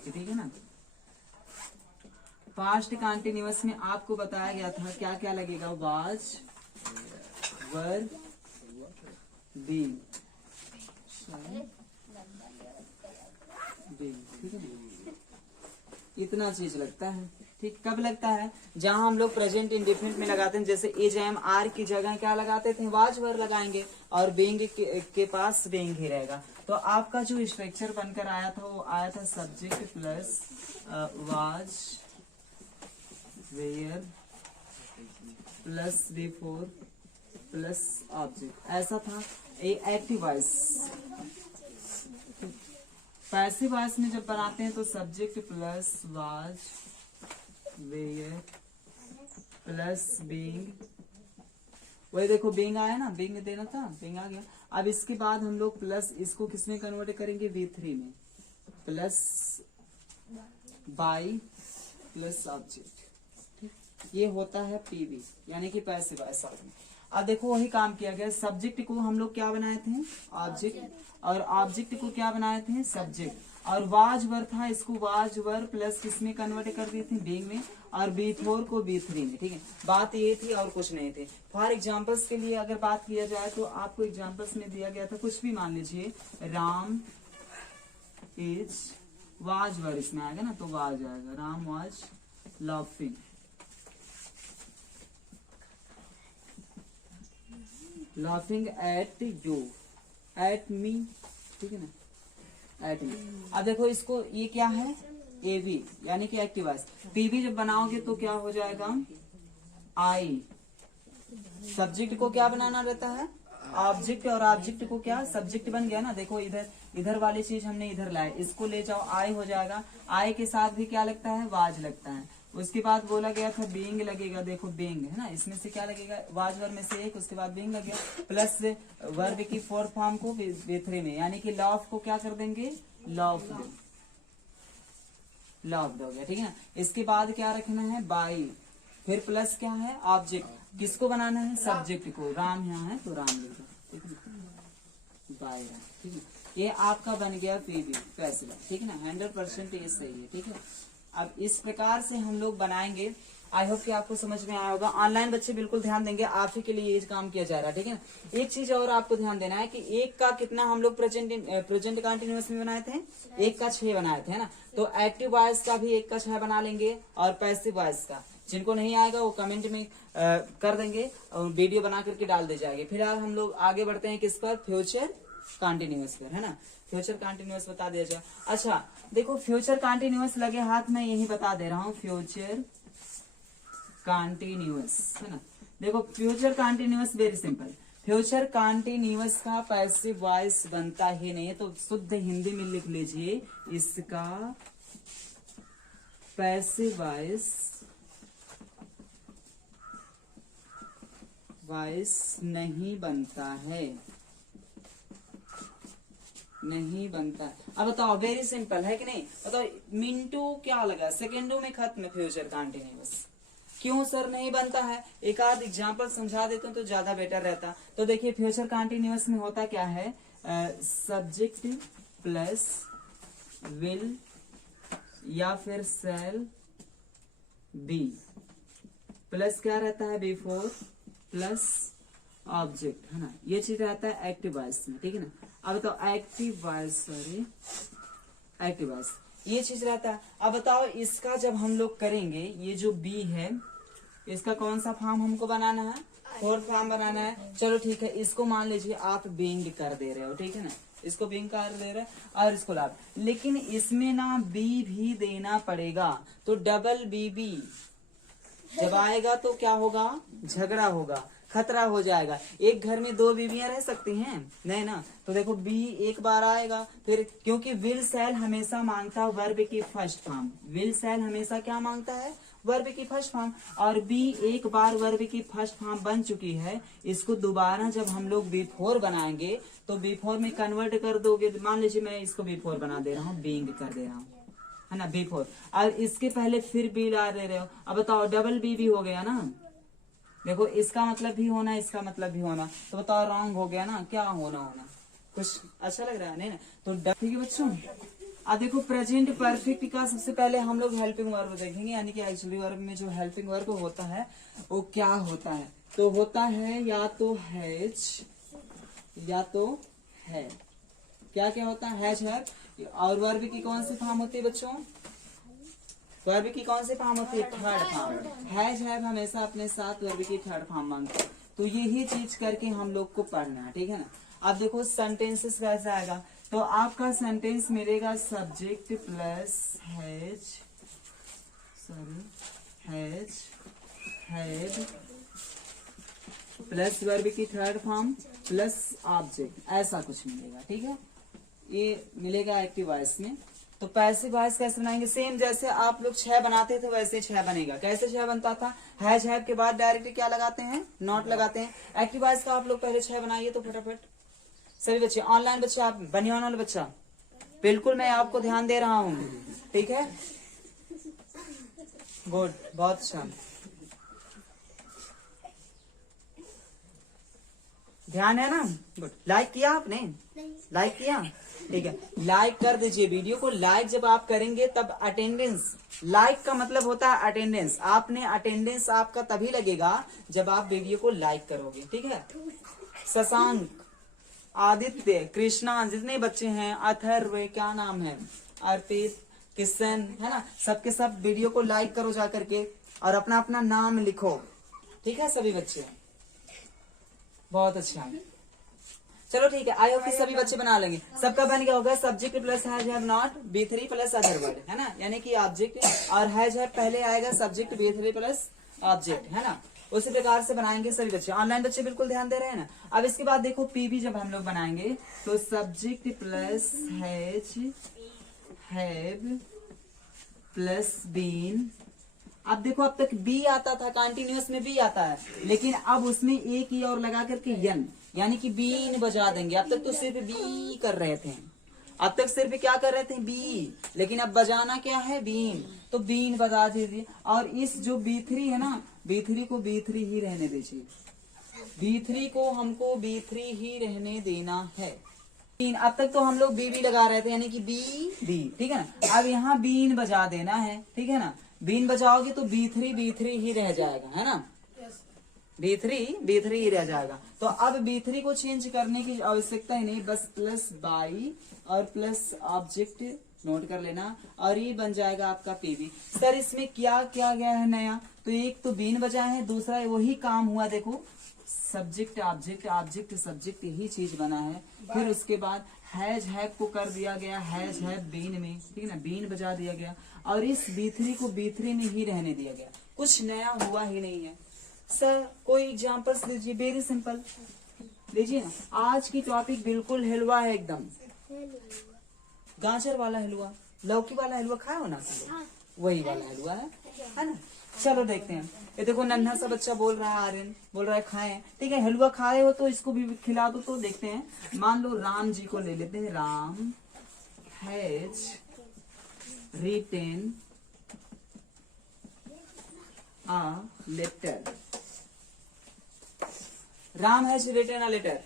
थे, ठीक है ना। पास्ट कंटिन्यूअस में आपको बताया गया था क्या क्या लगेगा, वाज, वर, बीइंग, ठीक है ना, इतना चीज लगता है। ठीक, कब लगता है, जहां हम लोग प्रेजेंट इंडिफिनिट में लगाते हैं, जैसे इज एम आर की जगह क्या लगाते थे, वाज वर लगाएंगे और बीइंग के पास बीइंग ही रहेगा। तो आपका जो स्ट्रक्चर बनकर आया था वो आया था subject plus was, were plus before plus object, ऐसा था। एक्टिव वॉइस, पैसिव वॉइस में जब बनाते हैं तो subject plus was, were plus being, वही देखो बीइंग आया ना, बीइंग देना था, बीइंग आ गया। अब इसके बाद हम लोग प्लस इसको किसमें कन्वर्ट करेंगे, V3 में, प्लस बाई प्लस ऑब्जेक्ट, ये होता है PV, यानी कि पैसिव वॉइस में। अब देखो वही काम किया गया, सब्जेक्ट को हम लोग क्या बनाए थे, ऑब्जेक्ट, और ऑब्जेक्ट को क्या बनाए थे, सब्जेक्ट, और वाज वर था, इसको वाज वर प्लस किसमें कन्वर्ट कर दिए थे, बीइंग में, और B4 को B3 में, ठीक है। बात ये थी और कुछ नहीं थे। फॉर एग्जाम्पल्स के लिए अगर बात किया जाए तो आपको एग्जाम्पल्स में दिया गया था, कुछ भी मान लीजिए, राम इज, वाज वर इसमें आएगा ना, तो वाज आएगा, Ram was laughing, laughing at you, at me, ठीक है ना, एट मी। अब देखो इसको, ये क्या है, AB, यानी कि एक्टिव वॉइस। PV जब बनाओगे तो क्या हो जाएगा, I, सब्जेक्ट को क्या बनाना रहता है, ऑब्जेक्ट, और ऑब्जेक्ट को क्या, सब्जेक्ट बन गया ना। देखो इधर वाली चीज हमने इधर लाए, इसको ले जाओ, I हो जाएगा, I के साथ भी क्या लगता है, वाज लगता है। उसके बाद बोला गया था बीइंग लगेगा, देखो बीइंग है ना, इसमें से क्या लगेगा, वाज वर में से एक, उसके बाद बीइंग लग गया, प्लस वर्ब की फोर्थ फॉर्म को V3 में, यानी कि लव को क्या कर देंगे, लव्ड, लव्ड हो गया, ठीक है ना। इसके बाद क्या रखना है, बाई, फिर प्लस क्या है, ऑब्जेक्ट, किसको बनाना है, सब्जेक्ट को, राम यहाँ है तो राम लिखो, ठीक है, बाय राम, ठीक है। ये आपका बन गया PV, पैसिव, ठीक है ना, 100% ये सही है, ठीक है। अब इस प्रकार से हम लोग बनाएंगे। आई होप कि आपको समझ में आया होगा। ऑनलाइन बच्चे बिल्कुल ध्यान देंगे, आप ही के लिए ये काम किया जा रहा है, ठीक है ना। एक चीज और आपको ध्यान देना है कि एक का कितना हम लोग प्रेजेंट कंटिन्यूअस में बनाए थे, एक का 6 बनाए थे, है ना। तो एक्टिव वॉइस का भी एक का 6 बना लेंगे, और पैसिव वॉइस का, जिनको नहीं आएगा वो कमेंट में कर देंगे और वीडियो बना करके डाल दे जाएंगे। फिलहाल हम लोग आगे बढ़ते हैं किस पर, फ्यूचर कंटिन्यूअस पर, है ना। फ्यूचर कंटिन्यूअस बता दिया जाए। अच्छा देखो, फ्यूचर कंटिन्यूअस लगे हाथ में यही बता दे रहा हूँ, फ्यूचर कंटिन्यूअस, है ना। देखो future continuous very simple, future continuous का पैसिव वॉइस बनता ही नहीं है, तो शुद्ध हिंदी में लिख लीजिए, इसका पैसिव वॉइस नहीं बनता है, नहीं बनता है। अब बताओ, वेरी सिंपल है कि नहीं, बताओ, मिनटू क्या लगा, सेकेंडों में खत्म फ्यूचर कंटिन्यूअस, क्यों सर नहीं बनता है, एक आध एग्जाम्पल समझा देता हूं तो ज्यादा बेटर रहता। तो देखिए फ्यूचर कंटिन्यूअस में होता क्या है, सब्जेक्ट प्लस विल या फिर शैल बी, प्लस क्या रहता है, बिफोर प्लस ऑब्जेक्ट, है ना, ये चीज रहता है एक्टिव वॉइस में, ठीक है ना। अब बताओ active voice, sorry active voice, ये चीज रहता है। अब बताओ इसका जब हम लोग करेंगे, ये जो बी है इसका कौन सा फॉर्म हमको बनाना है, फोर्थ फॉर्म बनाना है। चलो ठीक है, इसको मान लीजिए आप बीइंग कर दे रहे हो, ठीक है ना, इसको बीइंग कर दे रहे हैं और इसको लाभ, लेकिन इसमें ना बी भी देना पड़ेगा। तो डबल BB जब आएगा तो क्या होगा, झगड़ा होगा, खतरा हो जाएगा। एक घर में 2 बीवियां रह सकती हैं, नहीं ना। तो देखो बी एक बार आएगा, फिर क्योंकि विल शैल हमेशा मांगता है वर्ब की फर्स्ट फॉर्म, विल शैल हमेशा क्या मांगता है, वर्ब की फर्स्ट फॉर्म, और बी एक बार वर्ब की फर्स्ट फॉर्म बन चुकी है, इसको दोबारा जब हम लोग B4 बनाएंगे तो B4 में कन्वर्ट कर दोगे। मान लीजिए मैं इसको B4 बना दे रहा हूँ, बीइंग कर दे रहा हूँ, है ना, B4, और इसके पहले फिर बी ला दे रहे हो। अब बताओ डबल बी भी हो गया ना, देखो इसका मतलब भी होना, इसका मतलब भी होना, तो बताओ रॉन्ग हो गया ना, क्या होना, कुछ अच्छा लग रहा है नहीं ना। तो ठीक है बच्चों, अब देखो प्रेजेंट परफेक्ट का सबसे पहले हम लोग हेल्पिंग वर्ब देखेंगे, यानी कि एक्चुअली वर्ब में जो हेल्पिंग वर्ब होता है वो क्या होता है, तो होता है या तो हैज या तो है। क्या क्या होता है, हैज है। और वर्ब की कौन सी फॉर्म होती है बच्चों, वर्ब की कौन सी फॉर्म होती है, थर्ड फॉर्म। हैज है हमेशा अपने साथ वर्ब की थर्ड फॉर्म मांगते हैं, तो यही चीज करके हम लोग को पढ़ना है, ठीक है ना। अब देखो सेंटेंसेस कैसा आएगा, तो आपका सेंटेंस मिलेगा subject plus has, has had plus verb की थर्ड फॉर्म प्लस ऑब्जेक्ट, ऐसा कुछ मिलेगा, ठीक है। ये मिलेगा एक्टिव वॉइस में। तो पैसिव वॉइस कैसे बनाएंगे, सेम जैसे आप लोग 6 बनाते थे वैसे 6 बनेगा। कैसे 6 बनता था, हैज हैव के बाद डायरेक्टली क्या लगाते हैं, नॉट लगाते हैं। एक्टिव वॉइस का आप लोग पहले 6 बनाइए तो फटाफट सभी बच्चे, ऑनलाइन बच्चे, आप बनियान वाले बच्चा, बिल्कुल मैं आपको ध्यान दे रहा हूँ, ठीक है, गुड, बहुत अच्छा, ध्यान है ना, गुड। लाइक किया आपने, लाइक किया, ठीक है, लाइक कर दीजिए वीडियो को। लाइक जब आप करेंगे तब अटेंडेंस, लाइक का मतलब होता है अटेंडेंस, आपने अटेंडेंस आपका तभी लगेगा जब आप वीडियो को लाइक करोगे, ठीक है। शशांक, आदित्य, कृष्णा, जितने बच्चे हैं, अथर्व, क्या नाम है, अर्पित, किशन, है ना, सबके सब वीडियो को लाइक करो जा करके और अपना अपना नाम लिखो, ठीक है सभी बच्चे, बहुत अच्छा। चलो ठीक है, आई होप कि सभी बच्चे बना लेंगे। सबका बन गया होगा, subject plus has have not, B3 plus other word, है ना, यानी कि ऑब्जेक्ट और हैज हैव पहले आएगा सब्जेक्ट B3 प्लस ऑब्जेक्ट, है ना। उसी प्रकार से बनाएंगे सभी बच्चे। ऑनलाइन बच्चे बिल्कुल ध्यान दे रहे हैं ना। अब इसके बाद देखो पीबी जब हम लोग बनाएंगे तो subject plus has have plus been. अब देखो अब तक बी आता था, कंटिन्यूअस में बी आता है, लेकिन अब उसमें एक ही और लगा करके यन, यानी कि बीन बजा देंगे। अब तक तो सिर्फ बी कर रहे थे, अब तक सिर्फ क्या कर रहे थे, बी, लेकिन अब बजाना क्या है, बीन, तो बीन बजा दीजिए। और इस जो B3 है ना, B3 को B3 ही रहने दीजिए, B3 को हमको B3 ही रहने देना है। अब तक तो हम लोग बी लगा रहे थे, यानी कि बी, ठीक है ना। अब यहाँ बीन बजा देना है, ठीक है ना, बीन बजाओगे तो B3 ही रह जाएगा, है ना, B3 ही रह जाएगा। तो अब B3 को चेंज करने की आवश्यकता ही नहीं, बस प्लस बाई और प्लस ऑब्जेक्ट नोट कर लेना और ये बन जाएगा आपका पीबी। सर इसमें क्या क्या गया है नया, तो एक तो बीन बजा है, दूसरा वही काम हुआ, देखो सब्जेक्ट ऑब्जेक्ट, ऑब्जेक्ट सब्जेक्ट, यही चीज बना है। फिर उसके बाद हैज हैव को कर दिया गया हैज हैव बीन में, ठीक है ना, बीन बजा दिया गया और इस B3 को B3 में ही रहने दिया गया, कुछ नया हुआ ही नहीं है। सर कोई एग्जांपल्स लीजिए, वेरी सिंपल लीजिए ना। आज की टॉपिक बिल्कुल हलवा है एकदम, गाजर वाला हलवा, लौकी वाला हलवा खाया हो ना, वही वाला हलवा है ना। चलो देखते हैं, ये देखो नन्हा सा बच्चा बोल रहा है, आर्यन बोल रहा है खाएं, ठीक है, हलवा खाए हो तो इसको भी खिला दो। तो देखते हैं, मान लो राम जी को ले लेते हैं, Ram has written a letter, Ram has written a letter.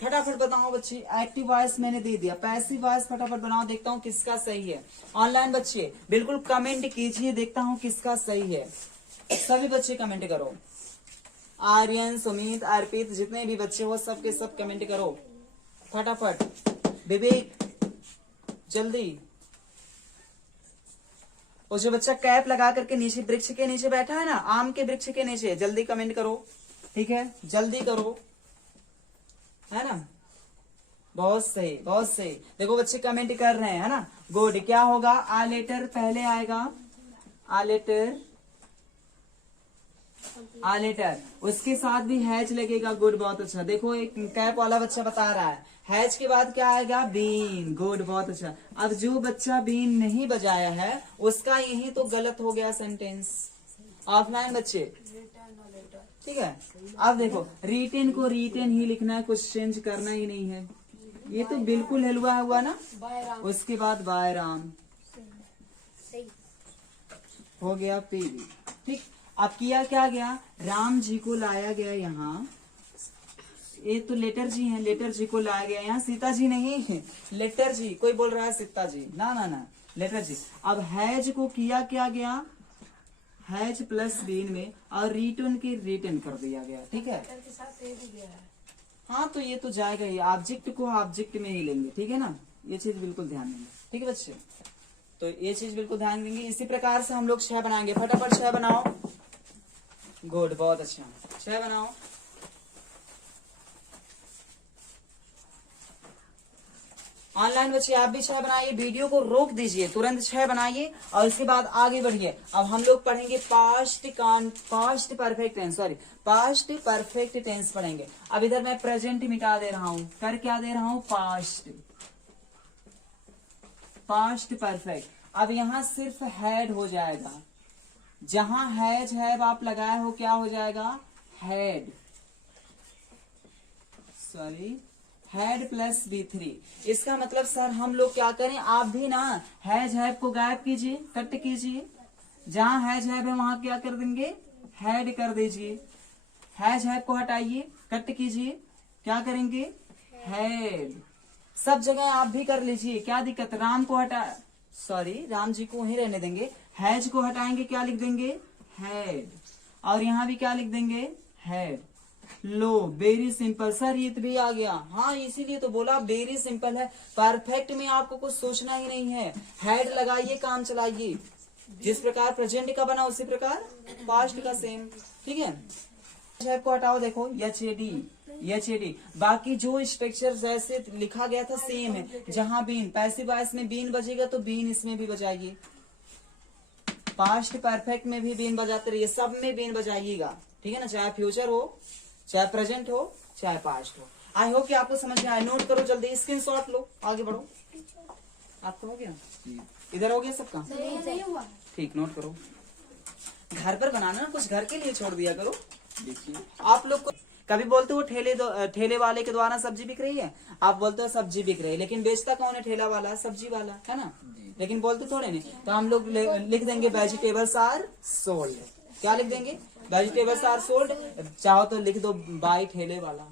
फटाफट बताओ बच्चे, एक्टिव वॉइस मैंने दे दिया, पैसिव वॉइस फटाफट बनाओ, देखता हूँ किसका सही है। ऑनलाइन बच्चे बिल्कुल कमेंट कीजिए, देखता हूँ किसका सही है, सभी बच्चे कमेंट करो, आर्यन, सुमित, अर्पित, जितने भी बच्चे हो सबके सब कमेंट करो फटाफट। विवेक जल्दी, वो जो बच्चा कैप लगा करके नीचे वृक्ष के नीचे बैठा है ना, आम के वृक्ष के नीचे, जल्दी कमेंट करो, ठीक है, जल्दी करो, है ना, बहुत सही बहुत सही। देखो बच्चे कमेंट कर रहे हैं, है ना, गुड। क्या होगा, आ लेटर पहले आएगा, आ लेटर, आ लेटर, उसके साथ भी हैज लगेगा, गुड, बहुत अच्छा। देखो एक कैप वाला बच्चा बता रहा है, हैज के बाद क्या आएगा, बीन, गुड, बहुत अच्छा। अब जो बच्चा बीन नहीं बजाया है उसका यही तो गलत हो गया सेंटेंस। ऑफलाइन बच्चे, ठीक है। अब देखो रिटेन को रिटेन ही लिखना है, कुछ चेंज करना ही नहीं है, ये तो बिल्कुल हलवा हुआ ना। उसके बाद बाय राम हो गया पीवी, ठीक। अब किया क्या गया, राम जी को लाया गया यहाँ, ये तो लेटर जी हैं, लेटर जी को लाया गया यहाँ, सीता जी नहीं, लेटर जी। कोई बोल रहा है सीता जी, ना ना ना, लेटर जी। अब हैज को किया क्या गया, हैज प्लस बीन में, और रिटर्न की रिटर्न कर दिया गया, ठीक है। हाँ तो ये तो जाएगा ही, ऑब्जेक्ट को ऑब्जेक्ट में ही लेंगे, ठीक है ना, ये चीज बिल्कुल ध्यान देंगे, ठीक है बच्चे। तो ये चीज बिल्कुल ध्यान देंगे। इसी प्रकार से हम लोग 6 बनाएंगे, फटाफट 6 बनाओ। गुड, बहुत अच्छा, 6 बनाओ। ऑनलाइन बच्चे आप भी 6 बनाइए, वीडियो को रोक दीजिए, तुरंत 6 बनाइए और उसके बाद आगे बढ़िए। अब हम लोग पढ़ेंगे past perfect tense, sorry past perfect tense पढ़ेंगे। अब इधर मैं प्रेजेंट मिटा दे रहा हूं, कर क्या दे रहा हूं, पास्ट परफेक्ट। अब यहां सिर्फ हैड हो जाएगा, जहां हैज हैव आप लगाए हो क्या हो जाएगा, had, sorry had plus B3। इसका मतलब सर हम लोग क्या करें, आप भी ना हैज हैव को गायब कीजिए, कट कीजिए, जहां हैज हैव है वहां क्या कर देंगे, हैड कर दीजिए। हैज हैव को हटाइए, कट कीजिए, क्या करेंगे, हैड। सब जगह आप भी कर लीजिए, क्या दिक्कत, राम को हटा, सॉरी राम जी को वहीं रहने देंगे, हैज को हटाएंगे, क्या लिख देंगे, हैड, और यहाँ भी क्या लिख देंगे, had. Low very simple sir, ये भी आ गया, हाँ इसीलिए तो बोला वेरी सिंपल है। परफेक्ट में आपको कुछ सोचना ही नहीं है, हेड लगाइए, काम चलाइए। जिस प्रकार प्रेजेंट का बना उसी प्रकार पास्ट का सेम, ठीक है। को हटाओ, देखो एच-ए-डी, बाकी जो स्ट्रक्चर जैसे लिखा गया था सेम है। जहां बीन पैसिव वॉइस में बीन बजेगा तो बीन इसमें भी बजाइए, पास्ट परफेक्ट में भी बीन बजाते रहिए, सब में बीन बजाइएगा, ठीक है ना, चाहे फ्यूचर हो, चाहे प्रेजेंट हो, चाहे पास्ट हो। आई होप कि आपको समझ में आया। नोट करो जल्दी, स्क्रीनशॉट लो, आगे बढ़ो। आपका हो गया, इधर हो गया सबका, ठीक, नोट करो। घर पर बनाना, कुछ घर के लिए छोड़ दिया करो। देखिए आप लोग को कभी बोलते हो ठेले वाले के द्वारा सब्जी बिक रही है, आप बोलते हो सब्जी बिक रही है, लेकिन बेचता कौन है, ठेला वाला, सब्जी वाला, है ना, लेकिन बोलते थोड़े नहीं। तो हम लोग लिख देंगे वेजिटेबल्स आर सोल्ड, क्या लिख देंगे, वेजिटेबल्स आर सोल्ड। चाहो तो लिख दो बाई ठेले वाला,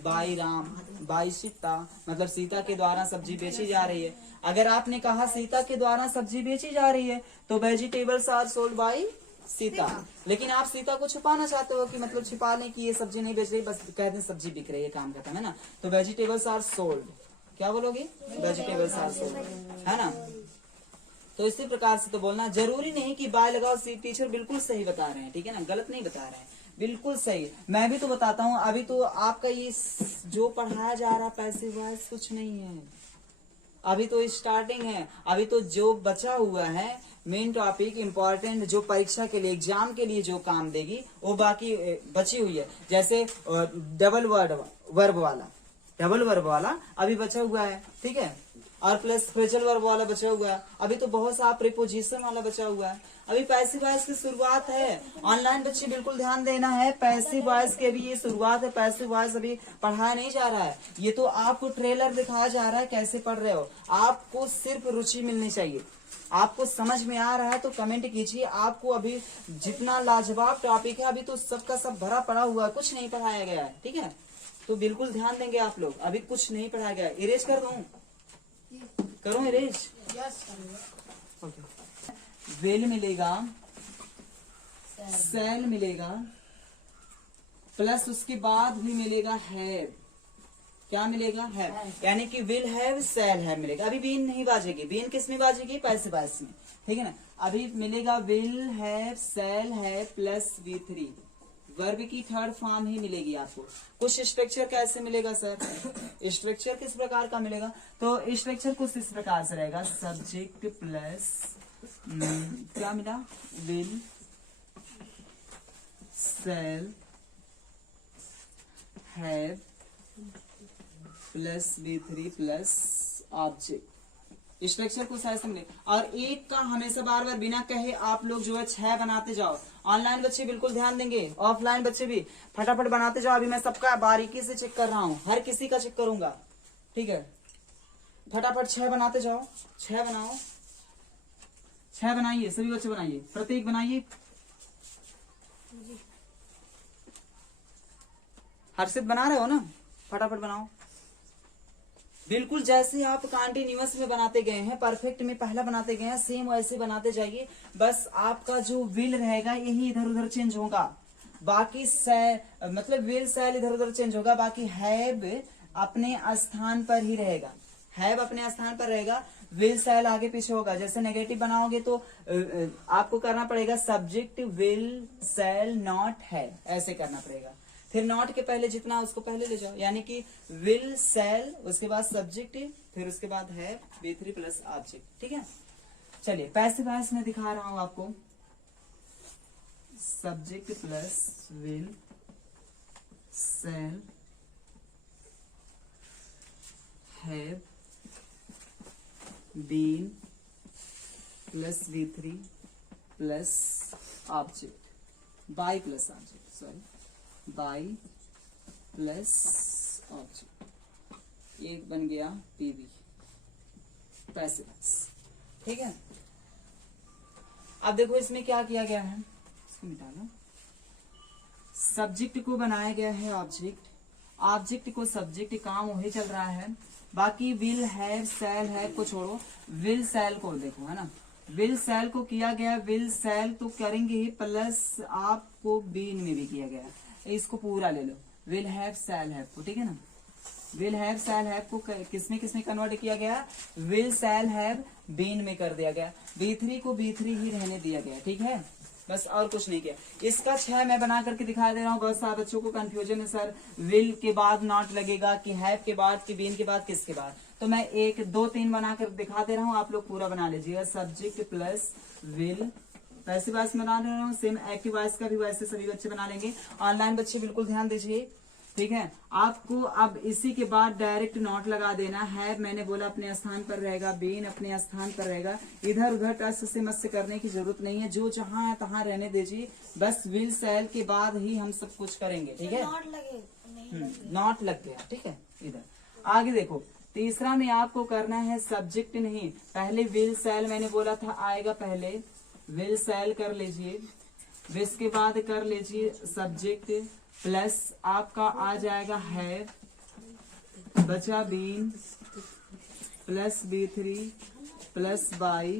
बाई राम, बाई सीता, मतलब सीता के द्वारा सब्जी बेची जा रही है। अगर आपने कहा सीता के द्वारा सब्जी बेची जा रही है तो vegetables are sold by Sita. लेकिन आप सीता को छुपाना चाहते हो कि मतलब छिपा लें कि ये सब्जी नहीं बेच रही, बस कह दें सब्जी बिक रही है, काम खत्म, है ना। तो वेजिटेबल्स आर सोल्ड, क्या बोलोगे, वेजिटेबल्स आर सोल्ड, है ना। तो इसी प्रकार से तो बोलना जरूरी नहीं कि बाय लगाओ। टीचर बिल्कुल सही बता रहे हैं, ठीक है ना, गलत नहीं बता रहे हैं, बिल्कुल सही। मैं भी तो बताता हूँ, अभी तो आपका ये जो पढ़ाया जा रहा पैसिव वॉइस कुछ नहीं है, अभी तो स्टार्टिंग है। अभी तो जो बचा हुआ है मेन टॉपिक इम्पोर्टेंट, जो परीक्षा के लिए, एग्जाम के लिए जो काम देगी वो बाकी बची हुई है। जैसे डबल वर्ब वाला अभी बचा हुआ है, ठीक है, और प्लस फ्रेजल वर्ब वाला बचा हुआ है। अभी तो बहुत सा प्रीपोजिशन वाला बचा हुआ है। अभी पैसिव वॉइस की शुरुआत है। ऑनलाइन बच्चे बिल्कुल ध्यान देना है, पैसिव वॉइस के भी ये शुरुआत है। पैसिव वॉइस अभी पढ़ाया नहीं जा रहा है, ये तो आपको ट्रेलर दिखाया जा रहा है कैसे पढ़ रहे हो। आपको सिर्फ रुचि मिलनी चाहिए। आपको समझ में आ रहा है तो कमेंट कीजिए। आपको अभी जितना लाजवाब टॉपिक है अभी तो सबका सब भरा पड़ा हुआ है, कुछ नहीं पढ़ाया गया है, ठीक है। तो बिल्कुल ध्यान देंगे आप लोग, अभी कुछ नहीं पढ़ाया गया है। इरेज कर दूं, करूं इरेज, वेल मिलेगा, सेल मिलेगा, प्लस उसके बाद भी मिलेगा हैव, क्या मिलेगा, है, यानी कि विल हैव सेल हैव मिलेगा। अभी बीन नहीं बाजेगी, बीन किस में बाजेगी, पैसिव वॉइस में, ठीक है ना। अभी मिलेगा will have shall have plus V3, verb की थर्ड फॉर्म ही मिलेगी आपको। कुछ स्ट्रक्चर कैसे मिलेगा सर, स्ट्रक्चर किस प्रकार का मिलेगा, तो स्ट्रक्चर कुछ इस प्रकार से रहेगा, सब्जेक्ट प्लस क्या मिला, will shall have plus V3 plus object. Structure कुछ ऐसे मिले। और एक का हमेशा बार बार बिना कहे आप लोग जो है 6 बनाते जाओ। ऑनलाइन बच्चे बिल्कुल ध्यान देंगे, ऑफलाइन बच्चे भी फटाफट बनाते जाओ। अभी मैं सबका बारीकी से चेक कर रहा हूँ, हर किसी का चेक करूंगा, ठीक है। फटाफट 6 बनाते जाओ, 6 बनाओ, 6 बनाइए, सभी बच्चे बनाइए, प्रत्येक बनाइए। हर्षित बना रहे हो ना, फटाफट बनाओ। बिल्कुल जैसे आप कंटीन्यूअस में बनाते गए हैं, परफेक्ट में पहला बनाते गए हैं, सेम वैसे बनाते जाइए। बस आपका जो विल रहेगा यही इधर उधर चेंज होगा, बाकी मतलब विल सेल इधर उधर चेंज होगा, बाकी हैव अपने स्थान पर ही रहेगा। हैव अपने स्थान पर रहेगा, विल सेल आगे पीछे होगा। जैसे नेगेटिव बनाओगे तो आपको करना पड़ेगा सब्जेक्ट विल सेल नॉट है, ऐसे करना पड़ेगा। फिर नॉट के पहले जितना उसको पहले ले जाओ, यानी कि विल सेल, उसके बाद सब्जेक्ट, फिर उसके बाद है B3 प्लस ऑब्जेक्ट। ठीक है, चलिए पैसिव वॉइस में दिखा रहा हूं आपको। Subject plus will shall have been plus B3 plus object by plus object, sorry by plus object, एक बन गया PV पैसिव वॉइस। ठीक है, अब देखो इसमें क्या किया गया है, इसको मिटा लो। सब्जेक्ट को बनाया गया है ऑब्जेक्ट, ऑब्जेक्ट को सब्जेक्ट, काम वही चल रहा है। बाकी विल हैव सेल हैव को छोड़ो, विल सेल को देखो, है ना, विल सेल को किया गया, विल सेल तो करेंगे ही, प्लस आपको बीन में भी किया गया, इसको पूरा ले लो, विल हैव सेल हैव को। ठीक है ना, विल हैव सेल हैव को किसमें किसमें कन्वर्ट किया गया, विल सेल हैव बीन में कर दिया गया, B3 को B3 ही रहने दिया गया। ठीक है, बस और कुछ नहीं किया। इसका 6 मैं बना करके दिखा दे रहा हूँ। बहुत सारे बच्चों को कंफ्यूजन है, सर विल के बाद नॉट लगेगा कि हैव के बाद कि बीन के बाद, किसके बाद, तो मैं 1 2 3 बना कर दिखा दे रहा हूँ, आप लोग पूरा बना लीजिएगा। Subject plus will, passive voice बना रहा हूँ, सेम एक्टिव वॉइस का भी वैसे सभी बच्चे बना लेंगे। ऑनलाइन बच्चे बिल्कुल ध्यान दीजिए। ठीक है, आपको अब इसी के बाद डायरेक्ट नॉट लगा देना है। मैंने बोला अपने स्थान पर रहेगा, बीन अपने स्थान पर रहेगा, इधर उधर टच से मत से करने की जरूरत नहीं है, जो जहां है तहां रहने दीजिए। बस विल सेल के बाद ही हम सब कुछ करेंगे। ठीक है, नॉट लग गया। ठीक है, इधर आगे देखो, तीसरा में आपको करना है सब्जेक्ट नहीं, पहले विल सेल मैंने बोला था आएगा, पहले विल सेल कर लीजिए, इसके बाद कर लीजिए सब्जेक्ट प्लस आपका आ जाएगा हैव, बचा been plus B3 plus by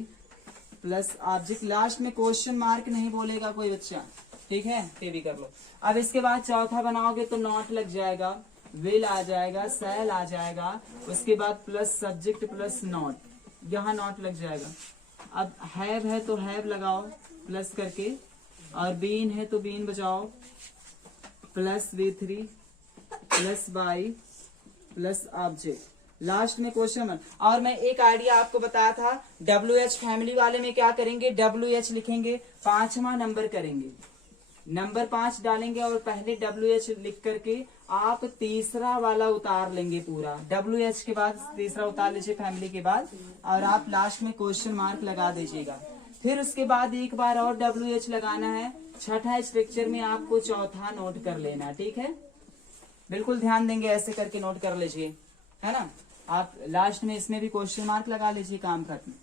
plus object. Last में क्वेश्चन मार्क नहीं बोलेगा कोई बच्चा। ठीक है, ये भी कर लो। अब इसके बाद चौथा बनाओगे तो नॉट लग जाएगा, विल आ जाएगा, सेल आ जाएगा, उसके बाद प्लस सब्जेक्ट प्लस नॉट, यहाँ नॉट लग जाएगा। अब हैव है तो हैव लगाओ प्लस करके, और बीन है तो बीन बचाओ, plus B3 plus by plus object. Last में क्वेश्चन मार्क। और मैं एक आइडिया आपको बताया था, WH फैमिली वाले में क्या करेंगे, WH लिखेंगे, 5वां नंबर करेंगे, नंबर 5 डालेंगे और पहले WH लिख करके आप तीसरा वाला उतार लेंगे पूरा, WH के बाद तीसरा उतार लीजिए फैमिली के बाद, और आप लास्ट में क्वेश्चन मार्क लगा दीजिएगा। फिर उसके बाद एक बार और WH लगाना है, छठा स्ट्रक्चर में आपको चौथा नोट कर लेना। ठीक है, बिल्कुल ध्यान देंगे, ऐसे करके नोट कर लीजिए, है ना। आप लास्ट में इसमें भी क्वेश्चन मार्क लगा लीजिए, काम खत्म।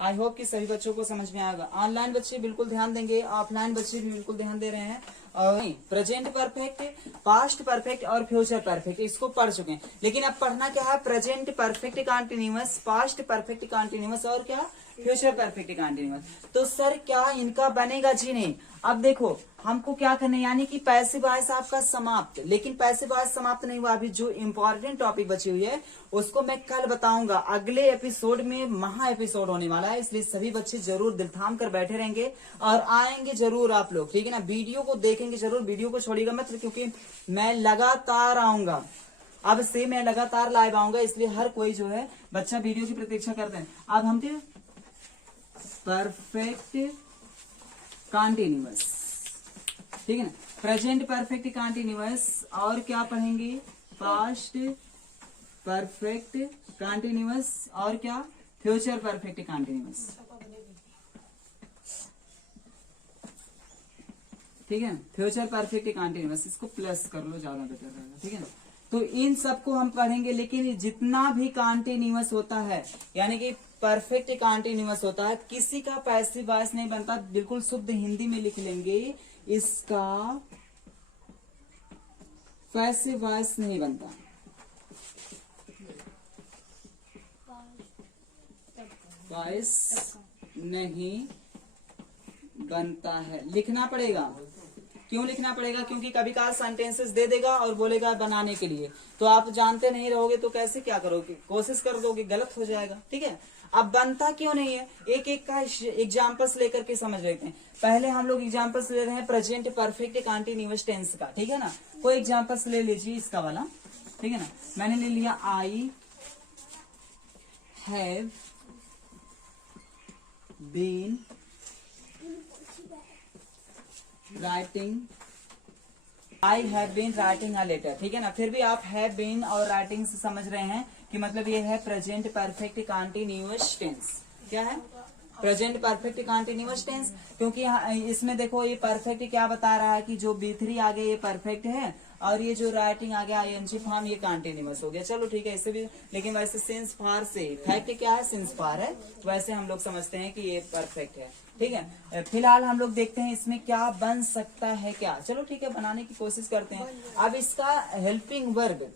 आई होप कि सभी बच्चों को समझ में आएगा। ऑनलाइन बच्चे बिल्कुल ध्यान देंगे, ऑफलाइन बच्चे भी बिल्कुल ध्यान दे रहे हैं। और प्रेजेंट परफेक्ट, पास्ट परफेक्ट और फ्यूचर परफेक्ट इसको पढ़ चुके हैं, लेकिन अब पढ़ना क्या है, present perfect continuous, past perfect continuous और क्या, फ्यूचर परफेक्ट कंटिन्यूअस। तो सर क्या इनका बनेगा जी, नहीं। अब देखो हमको क्या करना है, यानी कि पैसिव वॉइस आपका समाप्त, लेकिन पैसिव वॉइस समाप्त नहीं हुआ, अभी जो इम्पोर्टेंट टॉपिक बची हुई है उसको मैं कल बताऊंगा। अगले एपिसोड में महा एपिसोड होने वाला है, इसलिए सभी बच्चे जरूर दिल थाम कर बैठे रहेंगे और आएंगे जरूर आप लोग। ठीक है ना, वीडियो को देखेंगे जरूर, वीडियो को छोड़िएगा मत, क्योंकि मैं लगातार आऊंगा, अब से मैं लगातार लाइव आऊंगा, इसलिए हर कोई जो है बच्चा वीडियो की प्रतीक्षा करते हैं। अब हम परफेक्ट कंटिन्यूअस, ठीक है ना, प्रेजेंट परफेक्ट कंटिन्यूअस, और क्या पढ़ेंगे, पास्ट परफेक्ट कंटिन्यूअस, और क्या, फ्यूचर परफेक्ट कंटिन्यूअस। ठीक है, फ्यूचर परफेक्ट कंटिन्यूअस, इसको प्लस कर लो, ज्यादा बेटर रहेगा। ठीक है ना, तो इन सबको हम पढ़ेंगे, लेकिन जितना भी कंटिन्यूअस होता है, यानी कि परफेक्ट कंटिन्यूअस होता है, किसी का पैसिव वॉइस नहीं बनता, बिल्कुल शुद्ध हिंदी में लिख लेंगे, इसका पैसिव वॉइस नहीं बनता। वॉइस नहीं बनता है। लिखना पड़ेगा। क्यों लिखना पड़ेगा? क्योंकि कभी काल सेंटेंसेस दे देगा और बोलेगा बनाने के लिए, तो आप जानते नहीं रहोगे तो कैसे क्या करोगे, कोशिश कर दोगे, गलत हो जाएगा। ठीक है, अब बनता क्यों नहीं है, एक एक का एग्जाम्पल्स लेकर के समझ लेते हैं। पहले हम लोग एग्जाम्पल्स ले रहे हैं प्रेजेंट परफेक्ट कंटीन्यूअस टेंस का। ठीक है ना, कोई एग्जाम्पल्स ले लीजिए इसका वाला। ठीक है ना, मैंने ले लिया I have been writing, I have been writing a letter. ठीक है ना, फिर भी आप हैव बीन और राइटिंग से समझ रहे हैं कि मतलब ये है प्रेजेंट परफेक्ट कंटीन्यूअस टेंस। क्या है? Present perfect continuous tense. क्योंकि इसमें देखो ये परफेक्ट क्या बता रहा है कि जो B3 आगे ये परफेक्ट है और ये जो राइटिंग आ गया ING फॉर्म ये कंटीन्यूअस हो गया। चलो ठीक है, इससे भी, लेकिन वैसे सिंस फार से फैक्ट क्या है, सिंस फार है, वैसे हम लोग समझते हैं कि ये परफेक्ट है। ठीक है, फिलहाल हम लोग देखते हैं इसमें क्या बन सकता है क्या। चलो ठीक है, बनाने की कोशिश करते हैं। अब इसका हेल्पिंग वर्ब,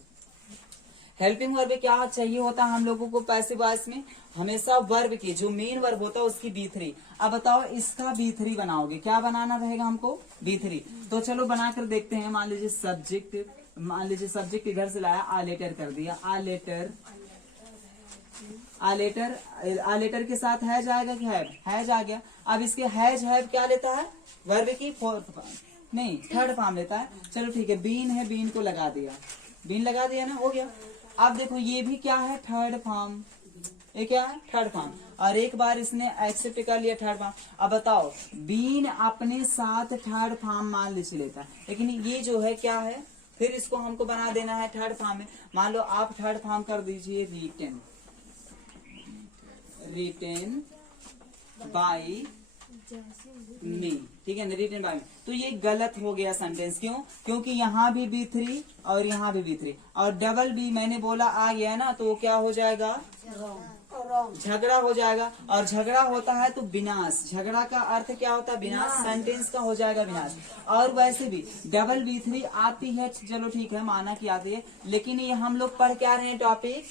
हेल्पिंग वर्ब क्या चाहिए होता है हम लोगों को पैसिव वॉइस में, हमेशा वर्ब की जो मेन वर्ब होता है उसकी B3। अब बताओ इसका B3 बनाओगे, क्या बनाना रहेगा हमको? B3। तो चलो बनाकर देखते हैं। मान लीजिए सब्जेक्ट इधर से लाया, आ लेटर कर दिया, आ लेटर के साथ हैज आएगा कि हैज आ गया। अब इसके हैज क्या लेता है, वर्ब की नहीं थर्ड फॉर्म लेता है। चलो ठीक है, बीन है, बीन को लगा दिया, बीन लगा दिया ना, हो गया। अब देखो ये भी क्या है, थर्ड फॉर्म, ये क्या है, थर्ड फॉर्म, और एक बार इसने एक्सेप्ट कर लिया थर्ड फॉर्म। अब बताओ बीन अपने साथ थर्ड फॉर्म मान लीजिए लेता है, लेकिन ये जो है क्या है, फिर इसको हमको बना देना है थर्ड फॉर्म में। मान लो आप थर्ड फॉर्म कर दीजिए रिटेन बाय मी। ठीक है ना, रिटेन बाय मी। तो ये गलत हो गया सेंटेंस। क्यों? क्योंकि यहाँ भी B3 और यहाँ भी B3 और डबल B मैंने बोला आ गया ना, तो क्या हो जाएगा, झगड़ा हो जाएगा। और झगड़ा होता है तो विनाश, झगड़ा का अर्थ क्या होता है, विनाश, सेंटेंस का हो जाएगा विनाश। और वैसे भी डबल B3 आती है, चलो ठीक है माना कि आती है, लेकिन ये हम लोग पढ़ क्या रहे हैं टॉपिक,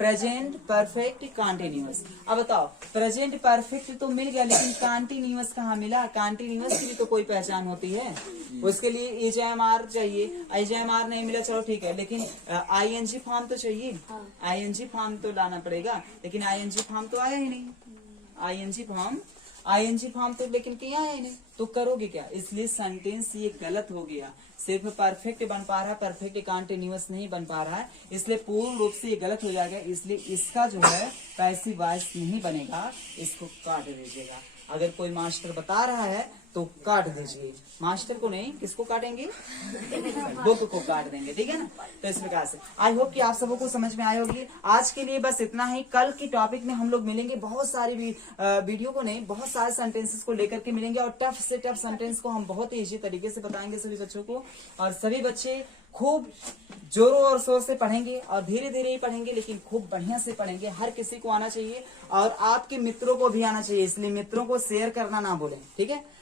प्रेजेंट परफेक्ट कंटीन्यूअस। अब बताओ प्रेजेंट परफेक्ट तो मिल गया, लेकिन कंटीन्यूअस कहाँ मिला? कंटीन्यूअस की भी तो कोई पहचान होती है, उसके लिए HMR चाहिए, HMR नहीं मिला, चलो ठीक है, लेकिन ING फॉर्म तो चाहिए, ING फॉर्म तो लाना पड़ेगा, लेकिन ING फॉर्म तो आया ही नहीं, ING फॉर्म तो लेकिन किया है नहीं, तो करोगे क्या? इसलिए सेंटेंस ये गलत हो गया, सिर्फ परफेक्ट बन पा रहा है, परफेक्ट कंटीन्यूअस नहीं बन पा रहा है, इसलिए पूर्ण रूप से ये गलत हो जाएगा। इसलिए इसका जो है पैसिव वॉइस नहीं बनेगा, इसको काट दीजिएगा। अगर कोई मास्टर बता रहा है तो काट दीजिए, मास्टर को नहीं, किसको काटेंगे, बुक को काट देंगे। ठीक है ना, तो इस प्रकार से आई होप कि आप सबों को समझ में आई होगी। आज के लिए बस इतना ही। कल की टॉपिक में हम लोग मिलेंगे, बहुत सारी वीडियो को नहीं, बहुत सारे सेंटेंसेस को लेकर के मिलेंगे, और टफ से टफ सेंटेंस को हम बहुत ही इजी तरीके से बताएंगे सभी बच्चों को, और सभी बच्चे खूब जोरों और शोर से पढ़ेंगे, और धीरे धीरे ही पढ़ेंगे, लेकिन खूब बढ़िया से पढ़ेंगे। हर किसी को आना चाहिए और आपके मित्रों को भी आना चाहिए, इसलिए मित्रों को शेयर करना ना भूलें। ठीक है।